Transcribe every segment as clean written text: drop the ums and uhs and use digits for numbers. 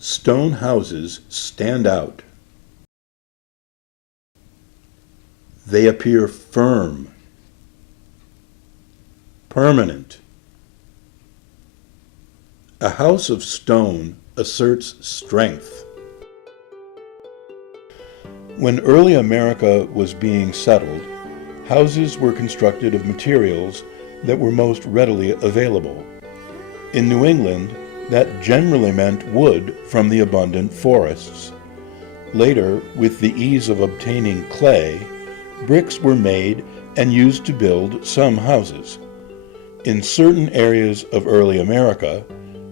Stone houses stand out. They appear firm, permanent. A house of stone asserts strength. When early America was being settled, houses were constructed of materials that were most readily available. In New England, that generally meant wood from the abundant forests. Later, with the ease of obtaining clay, bricks were made and used to build some houses. In certain areas of early America,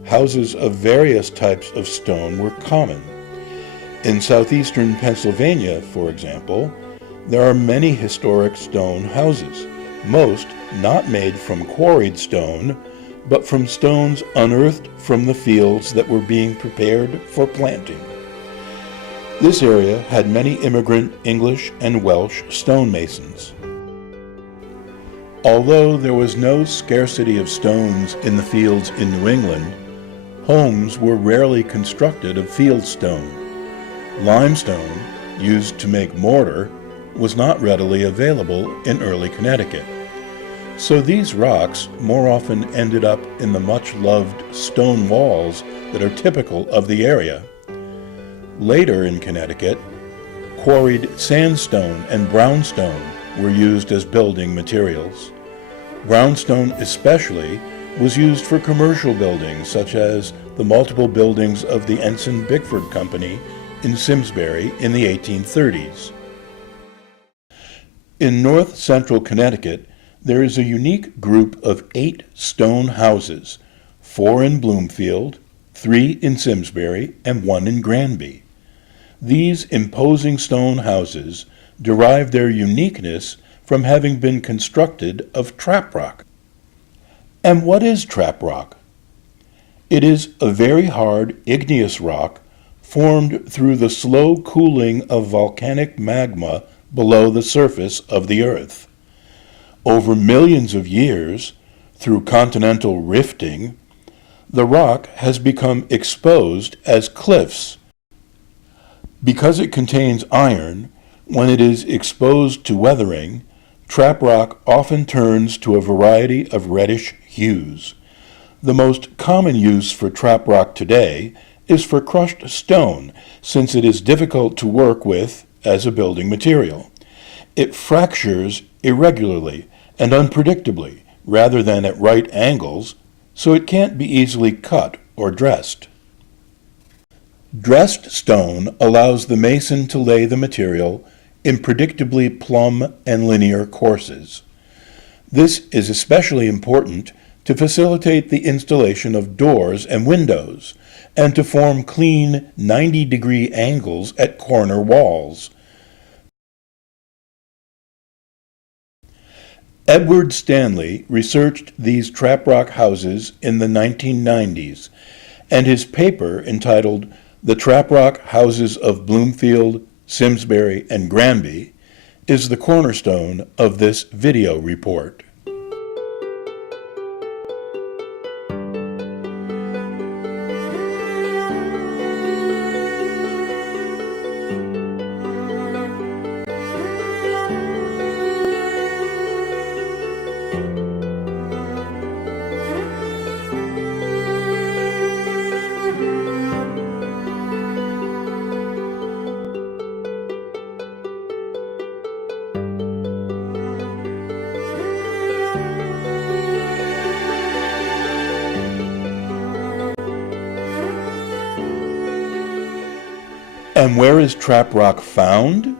houses of various types of stone were common. In southeastern Pennsylvania, for example, there are many historic stone houses, most not made from quarried stone, but from stones unearthed from the fields that were being prepared for planting. This area had many immigrant English and Welsh stonemasons. Although there was no scarcity of stones in the fields in New England, homes were rarely constructed of fieldstone. Limestone, used to make mortar, was not readily available in early Connecticut. So these rocks more often ended up in the much-loved stone walls that are typical of the area. Later in Connecticut, quarried sandstone and brownstone were used as building materials. Brownstone especially was used for commercial buildings, such as the multiple buildings of the Ensign Bickford Company in Simsbury in the 1830s. In north-central Connecticut, there is a unique group of 8 stone houses, 4 in Bloomfield, 3 in Simsbury, and 1 in Granby. These imposing stone houses derive their uniqueness from having been constructed of traprock. And what is traprock? It is a very hard igneous rock formed through the slow cooling of volcanic magma below the surface of the earth. Over millions of years, through continental rifting, the rock has become exposed as cliffs. Because it contains iron, when it is exposed to weathering, traprock often turns to a variety of reddish hues. The most common use for traprock today is for crushed stone, since it is difficult to work with as a building material. It fractures irregularly and unpredictably, rather than at right angles, so it can't be easily cut or dressed. Dressed stone allows the mason to lay the material in predictably plumb and linear courses. This is especially important to facilitate the installation of doors and windows, and to form clean 90-degree angles at corner walls. Edward Stanley researched these traprock houses in the 1990s, and his paper entitled The Traprock Houses of Bloomfield, Simsbury, and Granby is the cornerstone of this video report. And where is traprock found?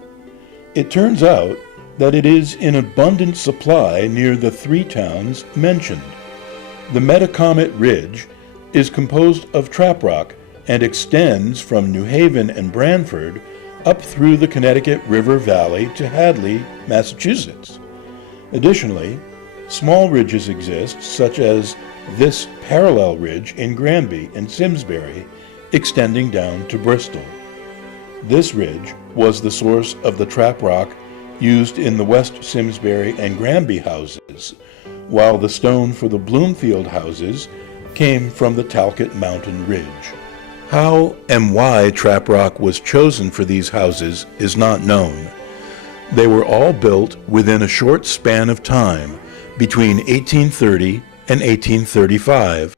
It turns out that it is in abundant supply near the 3 towns mentioned. The Metacomet Ridge is composed of traprock and extends from New Haven and Branford up through the Connecticut River Valley to Hadley, Massachusetts. Additionally, small ridges exist, such as this parallel ridge in Granby and Simsbury, extending down to Bristol. This ridge was the source of the traprock used in the West Simsbury and Granby houses, while the stone for the Bloomfield houses came from the Talcott Mountain Ridge. How and why Traprock was chosen for these houses is not known. They were all built within a short span of time, between 1830 and 1835.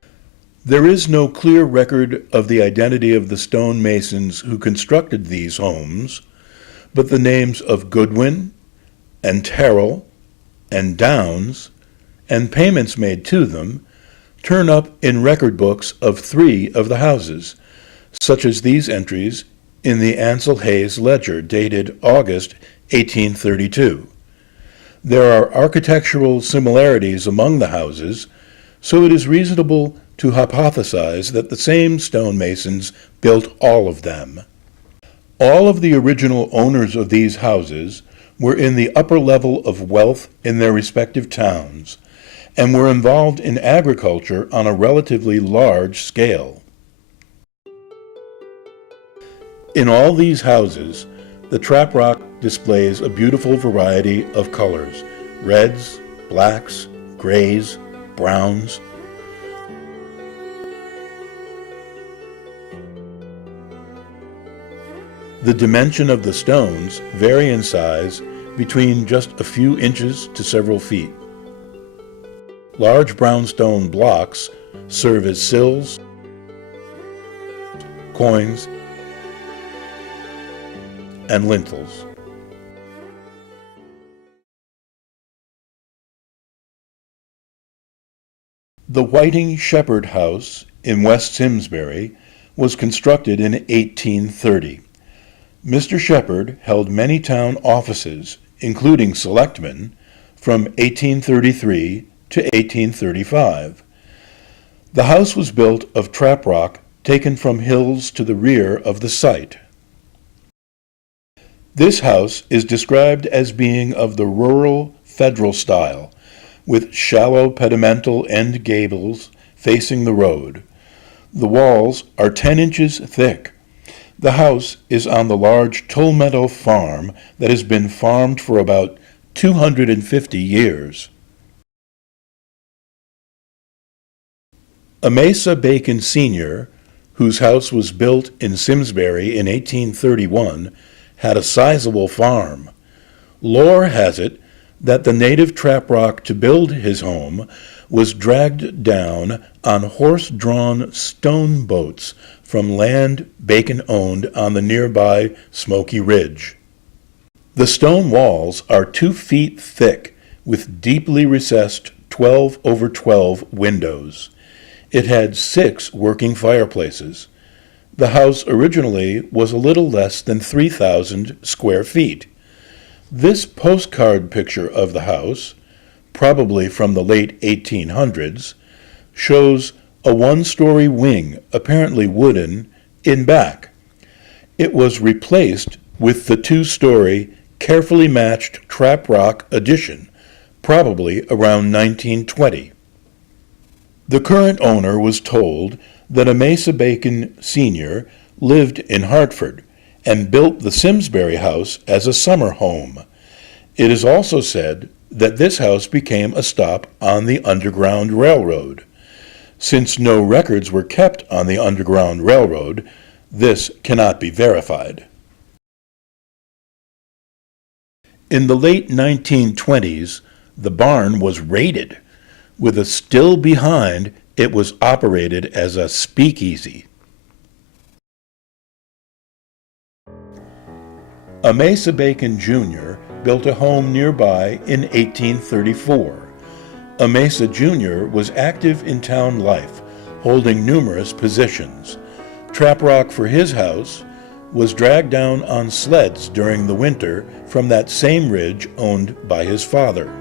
There is no clear record of the identity of the stonemasons who constructed these homes, but the names of Goodwin and Terrell and Downs and payments made to them turn up in record books of 3 of the houses, such as these entries in the Ansel Hayes ledger dated August 1832. There are architectural similarities among the houses, so it is reasonable to hypothesize that the same stonemasons built all of them. All of the original owners of these houses were in the upper level of wealth in their respective towns, and were involved in agriculture on a relatively large scale. In all these houses, the Traprock displays a beautiful variety of colors: reds, blacks, grays, browns. The dimension of the stones vary in size between just a few inches to several feet. Large brownstone blocks serve as sills, coins, and lintels. The Whiting Shepherd House in West Simsbury was constructed in 1830. Mr. Shepherd held many town offices, including selectmen, from 1833 to 1835. The house was built of traprock taken from hills to the rear of the site. This house is described as being of the rural federal style, with shallow pedimental end gables facing the road. The walls are 10 inches thick. The house is on the large Toll Meadow farm that has been farmed for about 250 years. Amasa Bacon Sr., whose house was built in Simsbury in 1831, had a sizable farm. Lore has it that the native Traprock to build his home was dragged down on horse-drawn stone boats from land Bacon owned on the nearby Smoky Ridge. The stone walls are 2 feet thick with deeply recessed 12 over 12 windows. It had 6 working fireplaces. The house originally was a little less than 3,000 square feet. This postcard picture of the house, probably from the late 1800s, shows a 1-story wing, apparently wooden, in back. It was replaced with the 2-story, carefully matched Traprock addition, probably around 1920. The current owner was told that Amasa Bacon Sr. lived in Hartford and built the Simsbury house as a summer home. It is also said that this house became a stop on the Underground Railroad. Since no records were kept on the Underground Railroad, this cannot be verified. In the late 1920s, the barn was raided. With a still behind, it was operated as a speakeasy. Amasa Bacon Jr. built a home nearby in 1834. Amasa Jr. was active in town life, holding numerous positions. Traprock for his house was dragged down on sleds during the winter from that same ridge owned by his father.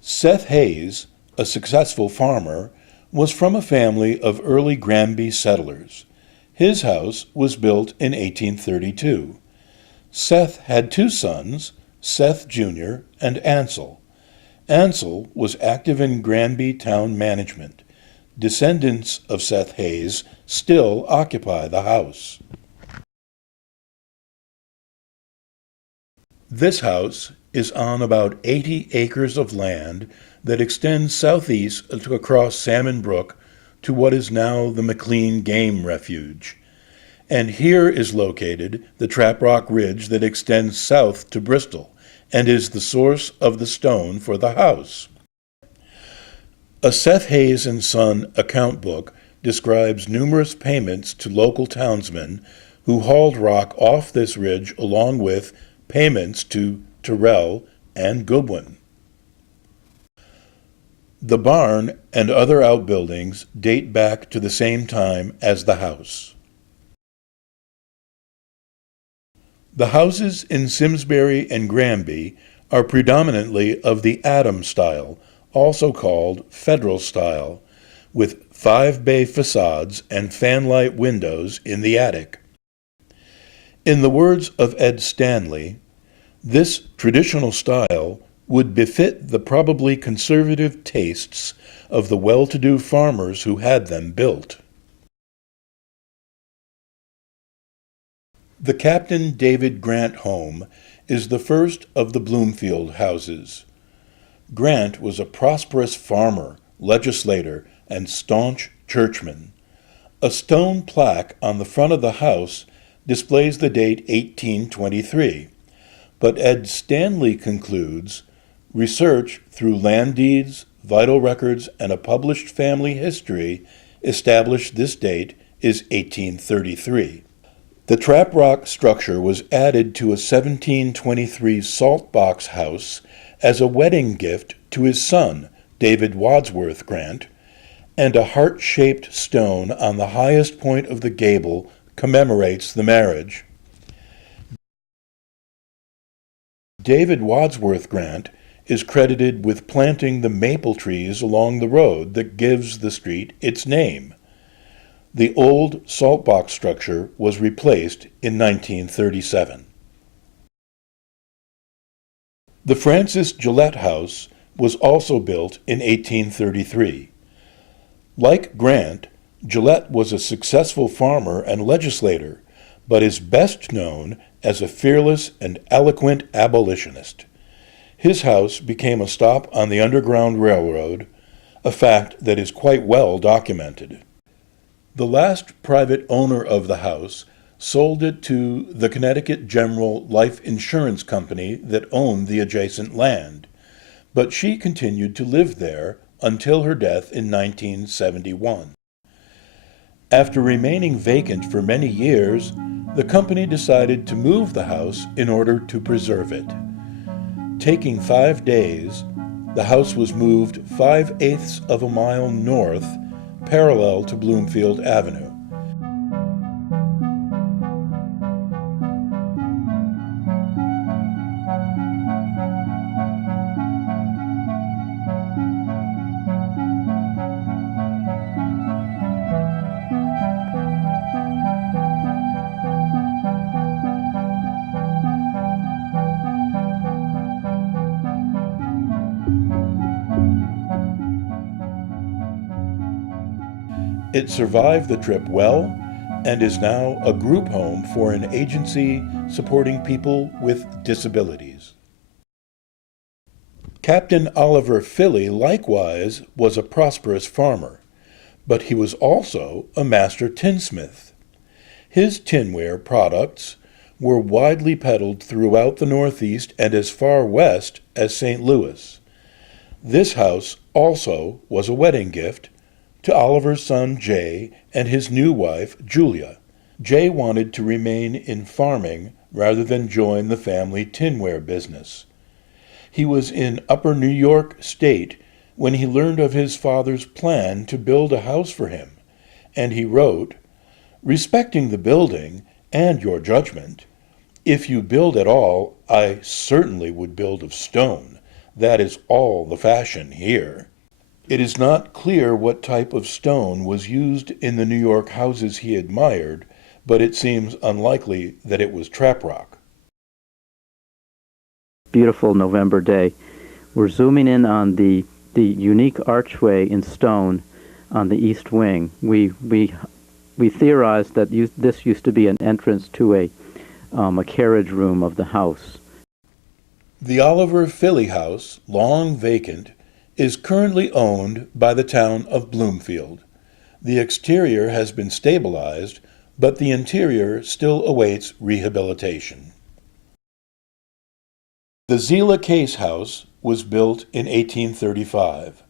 Seth Hayes, a successful farmer, was from a family of early Granby settlers. His house was built in 1832. Seth had two sons, Seth Jr. and Ansel. Ansel was active in Granby town management. Descendants of Seth Hayes still occupy the house. This house is on about 80 acres of land that extends southeast across Salmon Brook to what is now the McLean Game Refuge. And here is located the Traprock Ridge that extends south to Bristol and is the source of the stone for the house. A Seth Hayes and Son account book describes numerous payments to local townsmen who hauled rock off this ridge, along with payments to Terrell and Goodwin. The barn and other outbuildings date back to the same time as the house. The houses in Simsbury and Granby are predominantly of the Adam style, also called Federal style, with 5-bay facades and fanlight windows in the attic. In the words of Ed Stanley, this traditional style would befit the probably conservative tastes of the well-to-do farmers who had them built. The Captain David Grant home is the first of the Bloomfield Houses. Grant was a prosperous farmer, legislator, and staunch churchman. A stone plaque on the front of the house displays the date 1823, but Ed Stanley concludes, research through land deeds, vital records, and a published family history established this date is 1833. The Traprock structure was added to a 1723 salt box house as a wedding gift to his son, David Wadsworth Grant, and a heart-shaped stone on the highest point of the gable commemorates the marriage. David Wadsworth Grant is credited with planting the maple trees along the road that gives the street its name. The old saltbox structure was replaced in 1937. The Francis Jillette House was also built in 1833. Like Grant, Jillette was a successful farmer and legislator, but is best known as a fearless and eloquent abolitionist. His house became a stop on the Underground Railroad, a fact that is quite well documented. The last private owner of the house sold it to the Connecticut General Life Insurance Company that owned the adjacent land, but she continued to live there until her death in 1971. After remaining vacant for many years, the company decided to move the house in order to preserve it. Taking 5 days, the house was moved 5/8 of a mile north, parallel to Bloomfield Avenue. It survived the trip well and is now a group home for an agency supporting people with disabilities. Captain Oliver Philly likewise was a prosperous farmer, but he was also a master tinsmith. His tinware products were widely peddled throughout the Northeast and as far west as St. Louis. This house also was a wedding gift to Oliver's son Jay and his new wife Julia. Jay wanted to remain in farming rather than join the family tinware business. He was in Upper New York State when he learned of his father's plan to build a house for him, and he wrote, "Respecting the building and your judgment, if you build at all, I certainly would build of stone. That is all the fashion here. It is not clear what type of stone was used in the New York houses he admired, but it seems unlikely that it was Traprock. Beautiful November day. We're zooming in on the unique archway in stone on the east wing. We theorized that this used to be an entrance to a carriage room of the house. The Oliver Philly House, long vacant, is currently owned by the town of Bloomfield. The exterior has been stabilized, but the interior still awaits rehabilitation. The Zila Case House was built in 1835.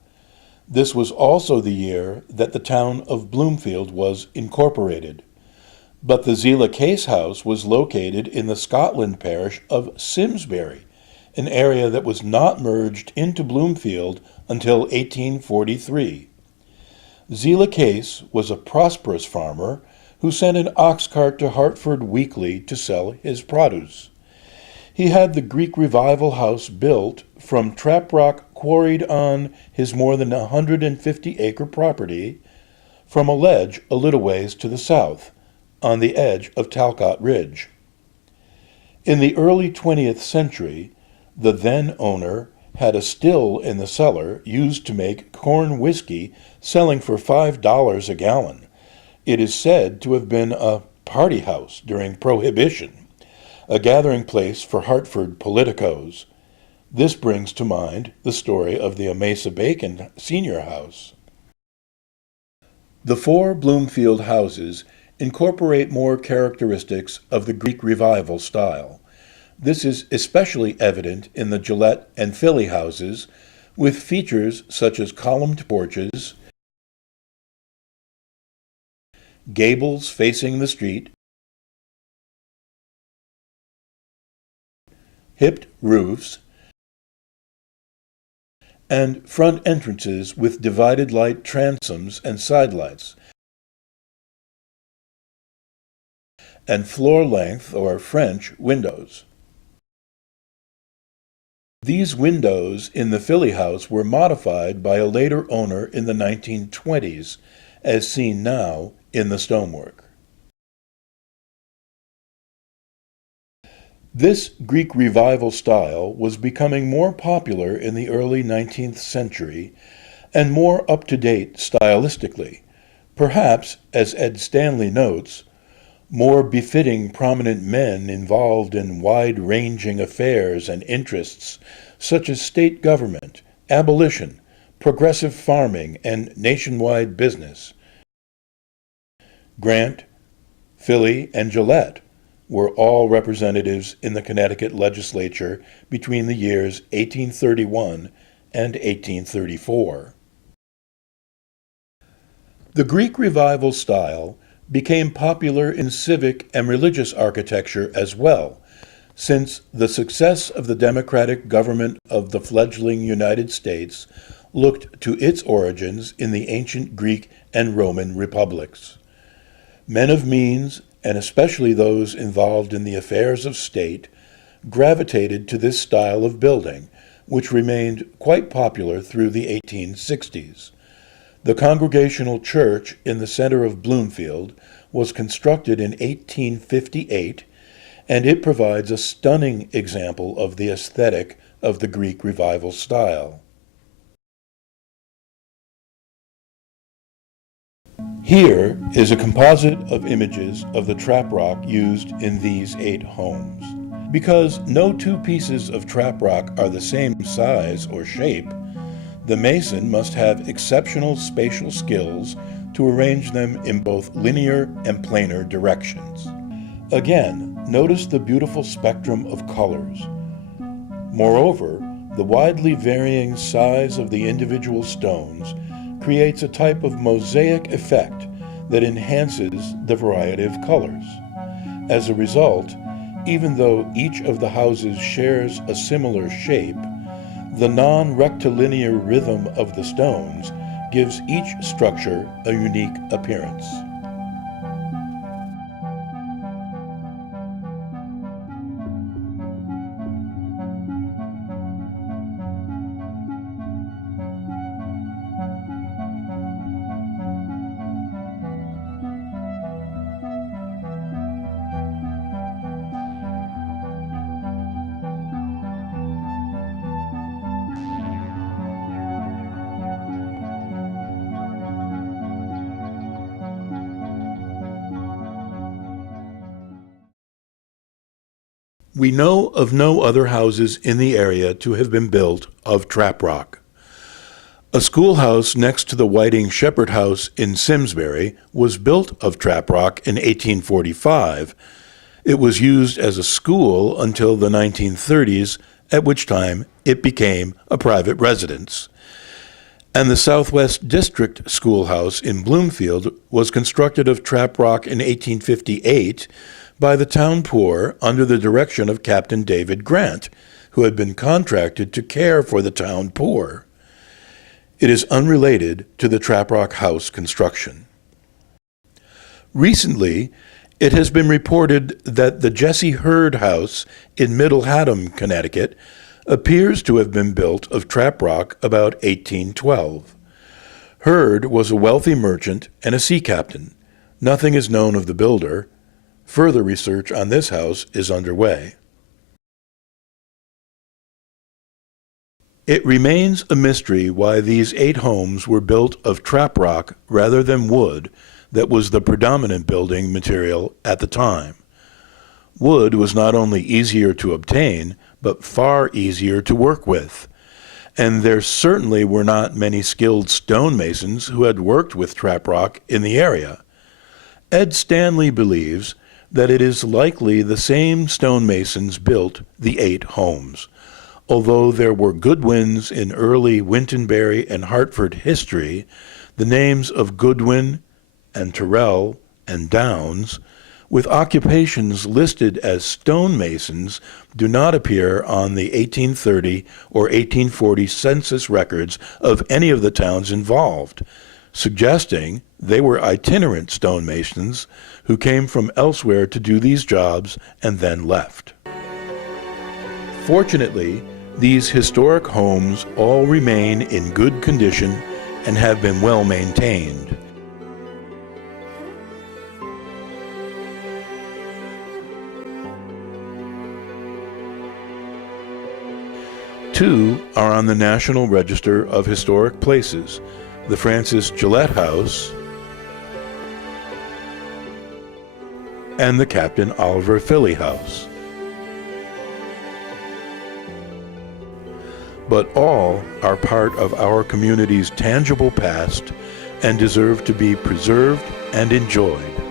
This was also the year that the town of Bloomfield was incorporated. But the Zila Case House was located in the Scotland parish of Simsbury, an area that was not merged into Bloomfield until 1843. Zila Case was a prosperous farmer who sent an ox cart to Hartford weekly to sell his produce. He had the Greek Revival house built from Traprock quarried on his more than 150-acre property from a ledge a little ways to the south, on the edge of Talcott Ridge. In the early 20th century, the then owner had a still in the cellar used to make corn whiskey selling for $5 a gallon. It is said to have been a party house during Prohibition, a gathering place for Hartford politicos. This brings to mind the story of the Amasa Bacon Senior House. The four Bloomfield houses incorporate more characteristics of the Greek Revival style. This is especially evident in the Jillette and Philly houses, with features such as columned porches, gables facing the street, hipped roofs, and front entrances with divided light transoms and sidelights, and floor-length or French windows. These windows in the Philly house were modified by a later owner in the 1920s, as seen now in the stonework. This Greek Revival style was becoming more popular in the early 19th century and more up-to-date stylistically, perhaps, as Ed Stanley notes, more befitting prominent men involved in wide-ranging affairs and interests such as state government, abolition, progressive farming, and nationwide business. Grant, Philly, and Jillette were all representatives in the Connecticut legislature between the years 1831 and 1834. The Greek Revival style became popular in civic and religious architecture as well, since the success of the democratic government of the fledgling United States looked to its origins in the ancient Greek and Roman republics. Men of means, and especially those involved in the affairs of state, gravitated to this style of building, which remained quite popular through the 1860s. The Congregational church in the center of Bloomfield was constructed in 1858, and it provides a stunning example of the aesthetic of the Greek Revival style. Here is a composite of images of the traprock used in these 8 homes. Because no two pieces of traprock are the same size or shape, the mason must have exceptional spatial skills to arrange them in both linear and planar directions. Again, notice the beautiful spectrum of colors. Moreover, the widely varying size of the individual stones creates a type of mosaic effect that enhances the variety of colors. As a result, even though each of the houses shares a similar shape, the non-rectilinear rhythm of the stones gives each structure a unique appearance. We know of no other houses in the area to have been built of Traprock. A schoolhouse next to the Whiting Shepherd House in Simsbury was built of Traprock in 1845. It was used as a school until the 1930s, at which time it became a private residence. And the Southwest District Schoolhouse in Bloomfield was constructed of Traprock in 1858 by the town poor under the direction of Captain David Grant, who had been contracted to care for the town poor. It is unrelated to the Traprock house construction. Recently, it has been reported that the Jesse Hurd House in Middle Haddam, Connecticut, appears to have been built of Traprock about 1812. Hurd was a wealthy merchant and a sea captain. Nothing is known of the builder. Further research on this house is underway. It remains a mystery why these 8 homes were built of Traprock rather than wood that was the predominant building material at the time. Wood was not only easier to obtain, but far easier to work with, and there certainly were not many skilled stonemasons who had worked with Traprock in the area. Ed Stanley believes that it is likely the same stonemasons built the 8 homes. Although there were Goodwins in early Wintonberry and Hartford history, the names of Goodwin and Terrell and Downs, with occupations listed as stonemasons, do not appear on the 1830 or 1840 census records of any of the towns involved, suggesting they were itinerant stonemasons who came from elsewhere to do these jobs and then left. Fortunately, these historic homes all remain in good condition and have been well maintained. Two are on the National Register of Historic Places, the Francis Jillette House and the Captain Oliver Philly House. But all are part of our community's tangible past and deserve to be preserved and enjoyed.